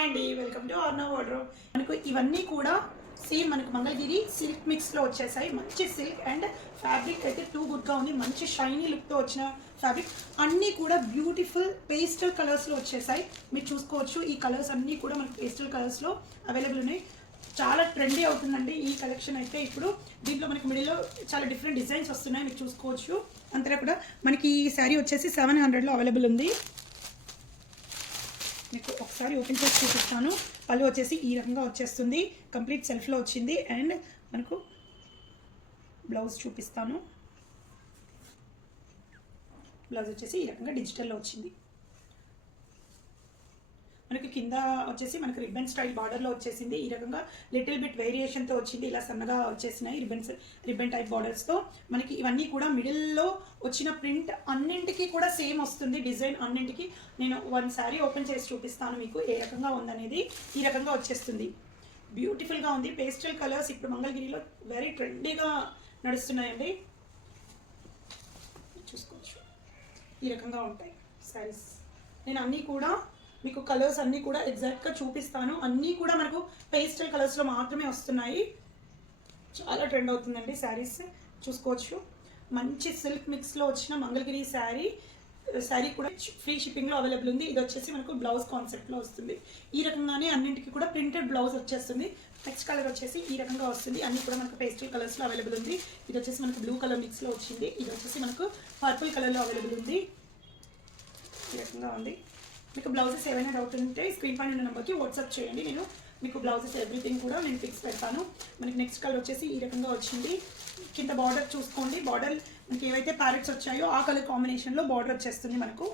Hi అండి, welcome to or no wardrobe. మనకు ఇవన్నీ కూడా సేమ్ మనకు మంగళగిరి సిల్క్ మిక్స్లో వచ్చేసాయి. మంచి సిల్క్ అండ్ ఫ్యాబ్రిక్ అయితే టూ గుడ్గా ఉంది. మంచి షైనీ లుక్తో వచ్చిన ఫ్యాబ్రిక్ అన్నీ కూడా బ్యూటిఫుల్ పేస్టల్ కలర్స్లో వచ్చేసాయి. మీరు చూసుకోవచ్చు, ఈ కలర్స్ అన్నీ కూడా మనకు పేస్టల్ కలర్స్లో అవైలబుల్ ఉన్నాయి. చాలా ట్రెండీ అవుతుందండి ఈ కలెక్షన్ అయితే. ఇప్పుడు దీంట్లో మనకి మిడిల్లో చాలా డిఫరెంట్ డిజైన్స్ వస్తున్నాయి, మీరు చూసుకోవచ్చు. అంతటా కూడా మనకి ఈ శారీ వచ్చేసి 700లో అవైలబుల్ ఉంది. మీకు ఒకసారి ఓపెన్ చేసి చూపిస్తాను. పళ్ళు వచ్చేసి ఈ రకంగా వచ్చేస్తుంది, కంప్లీట్ సెల్ఫ్లో వచ్చింది. అండ్ మనకు బ్లౌజ్ చూపిస్తాను. బ్లౌజ్ వచ్చేసి ఈ రకంగా డిజిటల్లో వచ్చింది. మనకి కింద వచ్చేసి మనకి రిబ్బన్ స్టైల్ బార్డర్లో వచ్చేసింది. ఈ రకంగా లిటిల్ బిట్ వేరియేషన్తో వచ్చింది. ఇలా సన్నగా వచ్చేసినాయి రిబ్బన్ టైప్ బార్డర్స్తో. మనకి ఇవన్నీ కూడా మిడిల్లో వచ్చిన ప్రింట్ అన్నింటికి కూడా సేమ్ వస్తుంది. డిజైన్ అన్నింటికి నేను వన్ శారీ ఓపెన్ చేసి చూపిస్తాను మీకు ఏ రకంగా ఉందనేది. ఈ రకంగా వచ్చేస్తుంది, బ్యూటిఫుల్గా ఉంది. పేస్టల్ కలర్స్ ఇప్పుడు మంగళగిరిలో వెరీ ట్రెండీగా నడుస్తున్నాయండి, చూసుకోవచ్చు. ఈ రకంగా ఉంటాయి శారీస్. నేను అన్నీ కూడా మీకు కలర్స్ అన్నీ కూడా ఎగ్జాక్ట్గా చూపిస్తాను. అన్నీ కూడా మనకు పేస్టల్ కలర్స్లో మాత్రమే వస్తున్నాయి. చాలా ట్రెండ్ అవుతుందండి శారీస్, చూసుకోవచ్చు. మంచి సిల్క్ మిక్స్లో వచ్చిన మంగళగిరి శారీ కూడా ఫ్రీ షిప్పింగ్లో అవైలబుల్ ఉంది. ఇది వచ్చేసి మనకు బ్లౌజ్ కాన్సెప్ట్లో వస్తుంది. ఈ రకంగానే అన్నింటికి కూడా ప్రింటెడ్ బ్లౌజ్ వచ్చేస్తుంది. నెక్స్ట్ కలర్ వచ్చేసి ఈ రకంగా వస్తుంది. అన్నీ కూడా మనకు పేస్టల్ కలర్స్లో అవైలబుల్ ఉంది. ఇది వచ్చేసి మనకు బ్లూ కలర్ మిక్స్లో వచ్చింది. ఇది వచ్చేసి మనకు పర్పుల్ కలర్లో అవైలబుల్ ఉంది. ఈ రకంగా ఉంది. మీకు బ్లౌజెస్ ఏమైనా డౌట్ ఉంటే స్క్రీన్ పైన ఉన్న నెంబర్కి వాట్సాప్ చేయండి. నేను మీకు బ్లౌజెస్ ఎవ్రీథింగ్ కూడా నేను ఫిక్స్ పెడతాను. మనకి నెక్స్ట్ కలర్ వచ్చేసి ఈ రకంగా వచ్చింది. కింద బార్డర్ చూసుకోండి. బార్డర్ మనకి ఏవైతే ప్యారెట్స్ వచ్చాయో ఆ కలర్ కాంబినేషన్లో బార్డర్ వచ్చేస్తుంది. మనకు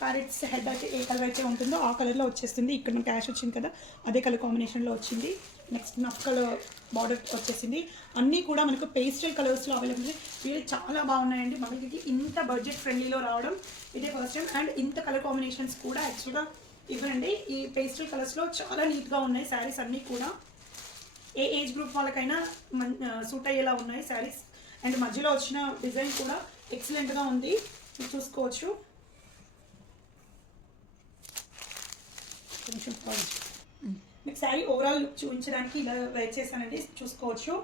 ప్యారెట్స్ హెడ్ అయితే ఏ కలర్ అయితే ఉంటుందో ఆ కలర్లో వచ్చేస్తుంది. ఇక్కడ మనకి యాష్ వచ్చింది కదా, అదే కలర్ కాంబినేషన్లో వచ్చింది. నెక్స్ట్ నఫ్ కలర్ బార్డర్ వచ్చేసింది. అన్నీ కూడా మనకు పేస్టల్ కలర్స్లో అవైలబుల్. వీళ్ళు చాలా బాగున్నాయండి. మనకి ఇంత బడ్జెట్ ఫ్రెండ్లీలో రావడం ఇదే ఫస్ట్ టైం. అండ్ ఇంత కలర్ కాంబినేషన్స్ కూడా యాక్చువల్గా ఇవ్వండి. ఈ పేస్టల్ కలర్స్లో చాలా నీట్గా ఉన్నాయి శారీస్ అన్నీ కూడా. ఏ ఏజ్ గ్రూప్ వాళ్ళకైనా సూట్ అయ్యేలా ఉన్నాయి శారీస్. అండ్ మధ్యలో వచ్చిన డిజైన్ కూడా ఎక్సలెంట్గా ఉంది, చూసుకోవచ్చు. మీకు శారీ ఓవరాల్ లుక్ చూపించడానికి ఇలా వేర్ చేశానండి, చూసుకోవచ్చు.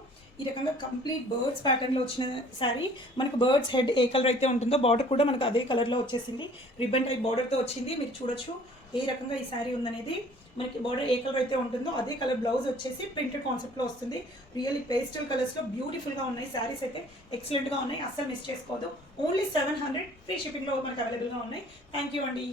ఈ రకంగా కంప్లీట్ బర్డ్స్ ప్యాటర్న్లో వచ్చిన శారీ. మనకు బర్డ్స్ హెడ్ ఏ కలర్ అయితే ఉంటుందో బార్డర్ కూడా మనకు అదే కలర్లో వచ్చేసింది. రిబ్బన్ టైప్ బార్డర్తో వచ్చింది. మీరు చూడొచ్చు ఏ రకంగా ఈ శారీ ఉందనేది. మనకి బార్డర్ ఏ కలర్ అయితే ఉంటుందో అదే కలర్ బ్లౌజ్ వచ్చేసి ప్రింటెడ్ కాన్సెప్ట్లో వస్తుంది. రియల్లీ పేస్టల్ కలర్స్లో బ్యూటిఫుల్గా ఉన్నాయి శారీస్ అయితే, ఎక్సలెంట్గా ఉన్నాయి. అస్సలు మిస్ చేసుకోవద్దు. ఓన్లీ 700 ఫ్రీ షిప్పింగ్లో మనకు అవైలబుల్గా ఉన్నాయి. థ్యాంక్ యూ అండి.